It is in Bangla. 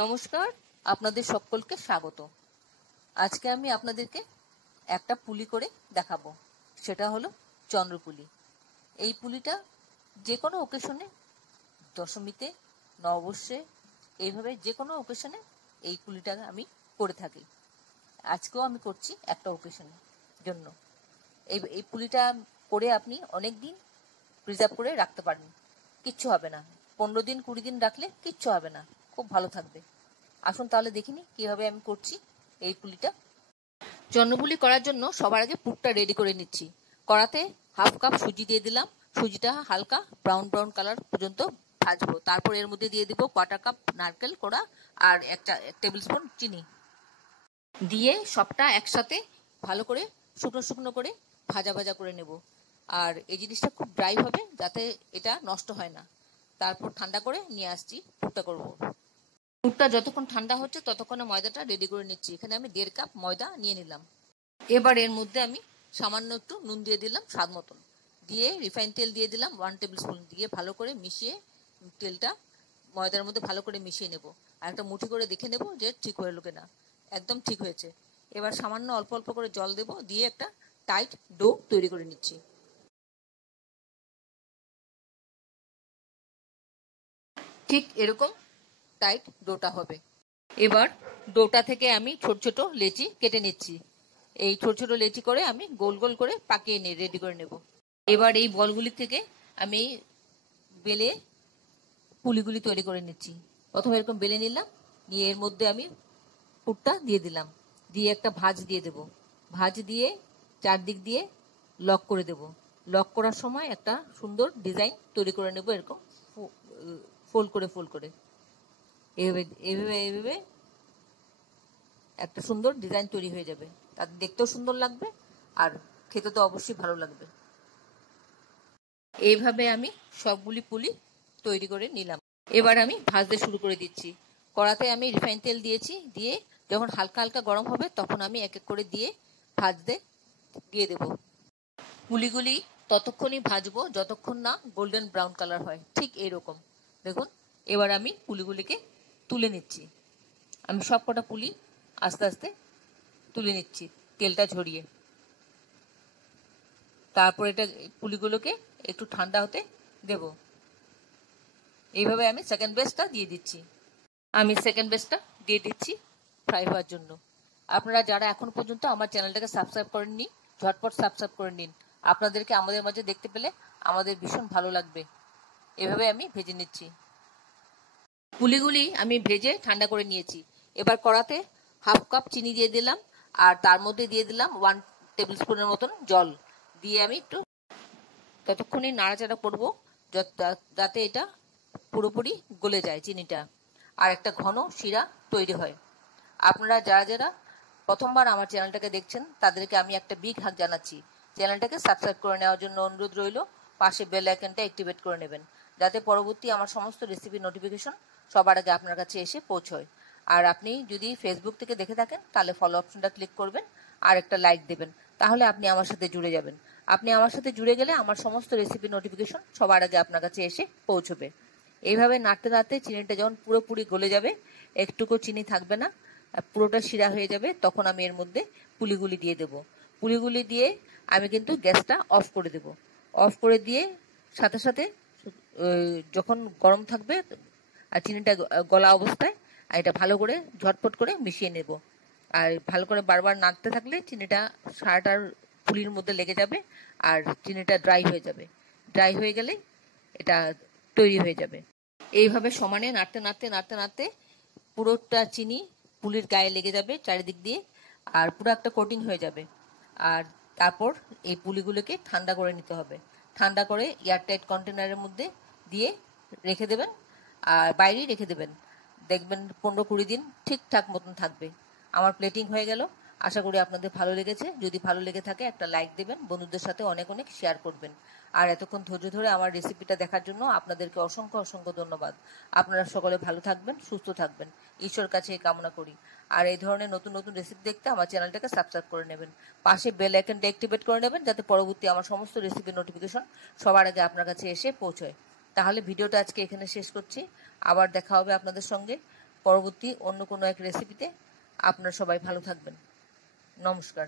নমস্কার, আপনাদের সকলকে স্বাগত। আজকে আমি আপনাদেরকে একটা পুলি করে দেখাবো, সেটা হলো চন্দ্রপুলি। এই পুলিটা যে কোনো ওকেশনে, দশমীতে, নববর্ষে, এইভাবে যে কোনো ওকেশনে এই পুলিটা আমি করে থাকি। আজকেও আমি করছি একটা ওকেশনের জন্য। এই পুলিটা করে আপনি অনেক দিন প্রিজার্ভ করে রাখতে পারেন, কিচ্ছু হবে না। 15 দিন 20 দিন রাখলে কিচ্ছু হবে না, খুব ভালো থাকবে। আসুন তাহলে দেখিনি কিভাবে আমি করছি এই পুলিটা। চন্দ্রপুলি করার জন্য সবার আগে পুরটা রেডি করে নিচ্ছি। কড়াতে হাফ কাপ সুজি দিয়ে দিলাম। সুজিটা হালকা ব্রাউন ব্রাউন কালার পর্যন্ত ভাজবো। তারপর এর মধ্যে দিয়ে দিব 1/4 কাপ নারকেল কোড়া আর 1 টেবিল স্পুন চিনি দিয়ে সবটা একসাথে ভালো করে শুকনো শুকনো করে ভাজা ভাজা করে নেব। আর এই জিনিসটা খুব ড্রাই হবে যাতে এটা নষ্ট হয় না। তারপর ঠান্ডা করে নিয়ে আসছি, পুরটা করব। পুরটা যতক্ষণ ঠান্ডা হচ্ছে ততক্ষণে ময়দাটা রেডি করে নিচ্ছি। এখানে আমি 1.5 কাপ ময়দা নিয়ে নিলাম। এবার এর মধ্যে আমি সামান্য একটু নুন দিয়ে দিলাম স্বাদ মতন, দিয়ে রিফাইন তেল দিয়ে দিলাম 1 টেবিল স্পুন, দিয়ে ভালো করে মিশিয়ে তেলটা ময়দার মধ্যে ভালো করে মিশিয়ে নেব। আর একটা মুঠি করে দেখে নেব যে ঠিক হলো কিনা। একদম ঠিক হয়েছে। এবার সামান্য অল্প অল্প করে জল দেব, দিয়ে একটা টাইট ডো তৈরি করে নিচ্ছি। ঠিক এরকম টাইট ডোটা হবে। এবার ডোটা থেকে আমি ছোট ছোট লেচি কেটে নিচ্ছি। এই ছোট ছোট লেচি করে আমি গোল গোল করে পাকিয়ে নিয়ে রেডি করে নেব। এবার এই বলগুলি থেকে আমি বেলে পুলিগুলি তৈরি করে নিচ্ছি। প্রথমে এরকম বেলে নিলাম, নিয়ে এর মধ্যে আমি পুরটা দিয়ে দিলাম, দিয়ে একটা ভাঁজ দিয়ে দেব। ভাঁজ দিয়ে চারদিক দিয়ে লক করে দেব। লক করার সময় একটা সুন্দর ডিজাইন তৈরি করে নেব, এরকম ফোল্ড করে ফোল্ড করে এভাবে এভাবে এভাবে একটা সুন্দর ডিজাইন তৈরি হয়ে যাবে। তাতে দেখতেও সুন্দর লাগবে আর খেতে তো অবশ্যই ভালো লাগবে। এইভাবে আমি সবগুলি পুলি তৈরি করে নিলাম। এবার আমি ভাজতে শুরু করে দিচ্ছি। কড়াতে আমি রিফাইন তেল দিয়েছি, দিয়ে যখন হালকা হালকা গরম হবে তখন আমি এক এক করে দিয়ে ভাজতে দিয়ে দেব। পুলিগুলি ততক্ষণই ভাজবো যতক্ষণ না গোল্ডেন ব্রাউন কালার হয়, ঠিক এইরকম। দেখুন, এবার আমি পুলিগুলিকে তুলে নিচ্ছি। আমি সব কটা পুলি আস্তে আস্তে তুলে নিচ্ছি তেলটা ঝরিয়ে। তারপর এটা পুলিগুলোকে একটু ঠান্ডা হতে দেব। এইভাবে আমি সেকেন্ড বেসটা দিয়ে দিচ্ছি। আমি সেকেন্ড বেসটা দিয়ে দিচ্ছি ফ্রাই হওয়ার জন্য। আপনারা যারা এখন পর্যন্ত আমার চ্যানেলটাকে সাবস্ক্রাইব করেননি, ঝটপট সাবস্ক্রাইব করে নিন। আপনাদেরকে আমাদের মাঝে দেখতে পেলে আমাদের ভীষণ ভালো লাগবে। এভাবে আমি ভেজে নিচ্ছি। পুলিগুলি আমি ভেজে ঠান্ডা করে নিয়েছি। এবার কড়াতে হাফ কাপ চিনি দিয়ে দিলাম, আর তার মধ্যে দিয়ে দিলাম 1 টেবিল স্পুনের মতন জল দিয়ে আমি একটু ততক্ষণে নাড়াচাড়া করবো যাতে এটা পুরোপুরি গলে যায় চিনিটা, আর একটা ঘন শিরা তৈরি হয়। আপনারা যারা যারা প্রথমবার আমার চ্যানেলটাকে দেখছেন তাদেরকে আমি একটা বিগ হাগ জানাচ্ছি। চ্যানেলটাকে সাবস্ক্রাইব করে নেওয়ার জন্য অনুরোধ রইল। পাশে বেল আইকনটা অ্যাক্টিভেট করে নেবেন, যাতে পরবর্তী আমার সমস্ত রেসিপির নোটিফিকেশন সবার আগে আপনার কাছে এসে পৌঁছয়। আর আপনি যদি ফেসবুক থেকে দেখে থাকেন তাহলে ফলো অপশনটা ক্লিক করবেন আর একটা লাইক দেবেন, তাহলে আপনি আমার সাথে জুড়ে যাবেন। আপনি আমার সাথে জুড়ে গেলে আমার সমস্ত রেসিপির নোটিফিকেশন সবার আগে আপনার কাছে এসে পৌঁছবে। এইভাবে নাড়তে নাড়তে চিনিটা যখন পুরোপুরি গলে যাবে, একটুকু চিনি থাকবে না, পুরোটা শিরা হয়ে যাবে, তখন আমি এর মধ্যে পুলিগুলি দিয়ে দেব। পুলিগুলি দিয়ে আমি কিন্তু গ্যাসটা অফ করে দেব। অফ করে দিয়ে সাথে সাথে যখন গরম থাকবে আর চিনিটা গলা অবস্থায় এটা ভালো করে ঝটপট করে মিশিয়ে নেব। আর ভালো করে বারবার নাড়তে থাকলে চিনিটা সারাটার পুলির মধ্যে লেগে যাবে আর চিনিটা ড্রাই হয়ে যাবে। ড্রাই হয়ে গেলে এটা তৈরি হয়ে যাবে। এইভাবে সমানে নাড়তে নাড়তে নাড়তে নাড়তে পুরোটা চিনি পুলির গায়ে লেগে যাবে চারিদিক দিয়ে, আর পুরো একটা কোটিং হয়ে যাবে। আর তারপর এই পুলিগুলোকে ঠান্ডা করে নিতে হবে। ঠান্ডা করে এয়ারটাইট কন্টেনারের মধ্যে দিয়ে রেখে দেবেন, আর বাইরেই রেখে দেবেন। দেখবেন 15-20 দিন ঠিকঠাক মতন থাকবে। আমার প্লেটিং হয়ে গেল। আশা করি আপনাদের ভালো লেগেছে। যদি ভালো লেগে থাকে একটা লাইক দেবেন, বন্ধুদের সাথে অনেক অনেক শেয়ার করবেন। আর এতক্ষণ ধৈর্য ধরে আমার রেসিপিটা দেখার জন্য আপনাদেরকে অসংখ্য অসংখ্য ধন্যবাদ। আপনারা সকলে ভালো থাকবেন, সুস্থ থাকবেন, ঈশ্বর কাছে এই কামনা করি। আর এই ধরনের নতুন নতুন রেসিপি দেখতে আমার চ্যানেলটাকে সাবস্ক্রাইব করে নেবেন। পাশে বেল আইকনটা অ্যাক্টিভেট করে নেবেন, যাতে পরবর্তী আমার সমস্ত রেসিপির নোটিফিকেশন সবার আগে আপনার কাছে এসে পৌঁছয়। তাহলে ভিডিওটা আজকে এখানে শেষ করছি। আবার দেখা হবে আপনাদের সঙ্গে পরবর্তী অন্য কোনো এক রেসিপিতে। আপনারা সবাই ভালো থাকবেন। নমস্কার।